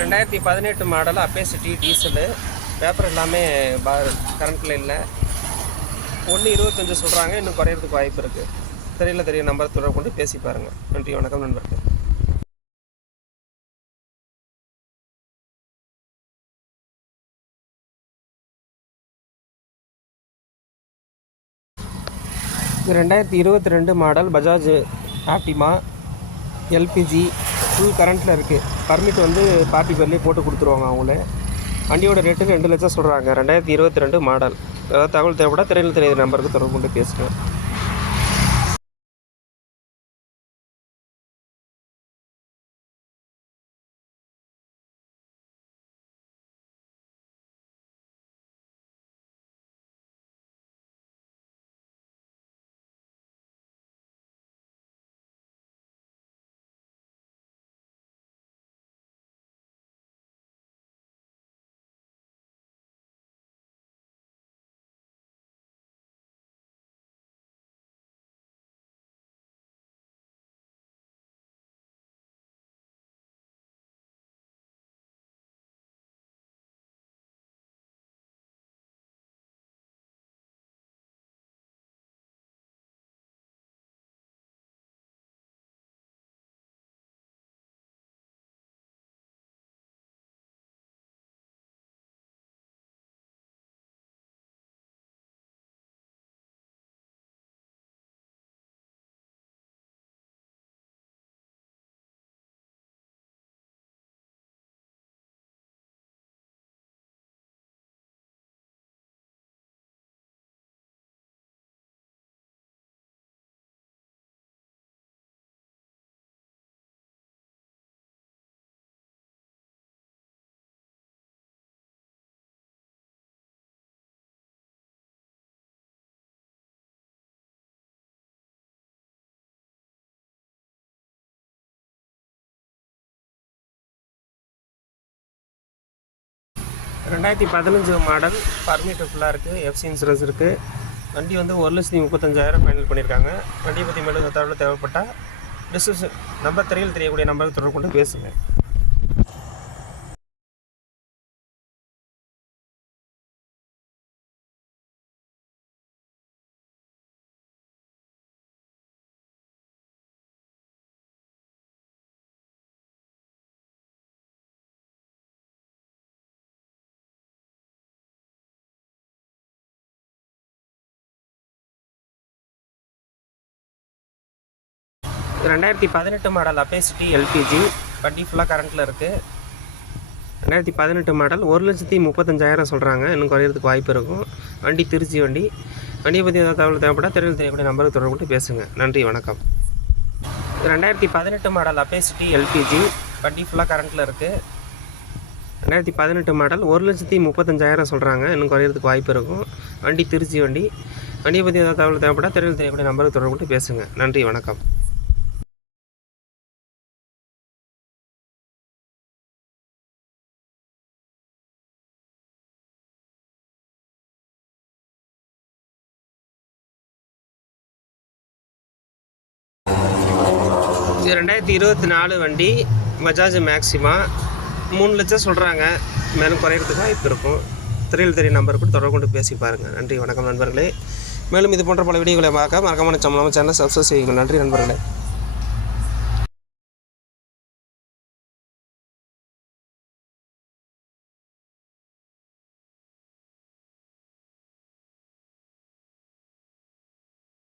ரெண்டாயிரத்தி பதினெட்டு model அப்பேசிட்டி diesel. Paper எல்லாமே பார் கரண்ட்டில் இல்லை. ஒன்று இருபத்தஞ்சு சொல்கிறாங்க இன்னும் குறையிறதுக்கு வாய்ப்பு இருக்குது தெரியல தெரிய நம்பர் தொடர்பு கொண்டு பேசி பாருங்கள் நன்றி வணக்கம் நண்பர்கள். ரெண்டாயிரத்தி இருபத்தி ரெண்டு model Bajaj Optima LPG full கரண்ட்டில் இருக்குது பர்மிட் வந்து பார்ட்டி பேர்லேயே போட்டு கொடுத்துருவாங்க அவங்களே. வண்டியோட ரேட்டு ரெண்டு லட்சம் சொல்கிறாங்க ரெண்டாயிரத்தி இருபத்தி ரெண்டு மாடல் ஏதாவது தகவல் தேவைப்பட திரையில் தெரியாத நம்பருக்கு தொடர்பு கொண்டு பேசுகிறேன் ரெண்டாயிரத்தி பதினஞ்சு மாடல் பர்மிட் ஃபுல்லாக இருக்குது எஃப்சி இன்சூரன்ஸ் இருக்குது வண்டி வந்து ஒரு லட்சத்தி முப்பத்தஞ்சாயிரம் ஃபைனல் பண்ணியிருக்காங்க. வண்டியை பற்றி மேலும் தகவல் தேவைப்பட்டால் டிஸ்கிரிப்ஷன் நம்பர் திரையில் தெரியக்கூடிய நம்பருக்கு தொடர்பு கொண்டு பேசுங்கள் ரெண்டாயிரத்தி பதினெட்டு மாடல் அப்பேசிட்டி எல்பிஜி வண்டி ஃபுல்லாக கரண்ட்டில் இருக்குது ரெண்டாயிரத்தி பதினெட்டு மாடல் ஒரு லட்சத்தி முப்பத்தஞ்சாயிரம் சொல்கிறாங்க இன்னும் குறையிறதுக்கு வாய்ப்பு இருக்கும். வண்டி திருச்சி வண்டி. வண்டியை பற்றி ஏதாவது தகவல் தேவைப்பட்டால் தெரியல தெரியக்கூடிய நம்பருக்கு தொடர்பு கொண்டு பேசுங்க. நன்றி வணக்கம். ரெண்டாயிரத்தி பதினெட்டு மாடல் அப்பேசிட்டி எல்பிஜி வண்டி ஃபுல்லாக கரண்ட்டில் இருக்குது ரெண்டாயிரத்தி பதினெட்டு மாடல் ஒரு லட்சத்தி முப்பத்தஞ்சாயிரம் சொல்கிறாங்க இன்னும் குறையிறதுக்கு வாய்ப்பு இருக்கும். வண்டி திருச்சி வண்டி. வண்டியை பற்றி ஏதாவது தகவல் தேவைப்பட்டால் தெரியல தெரியக்கூடிய நம்பருக்கு தொடர்பு கொண்டு பேசுங்க. நன்றி வணக்கம். இது ரெண்டாயிரத்தி இருபத்தி நாலு வண்டி பஜாஜ் மேக்ஸிமா மூணு லட்சம் சொல்கிறாங்க மேலும் குறையிறதுக்கு வாய்ப்பு இருக்கும். திரையில் தெரிய நம்பர் கூட தொடர்பு கொண்டு பேசி பாருங்கள் நன்றி வணக்கம் நண்பர்களே. மேலும் இது போன்ற பல வீடியோகளை பார்க்க மறக்காமல் சம்பளம் சேனலை சப்ஸ்கிரைப் செய்யுங்கள் நன்றி நண்பர்களே.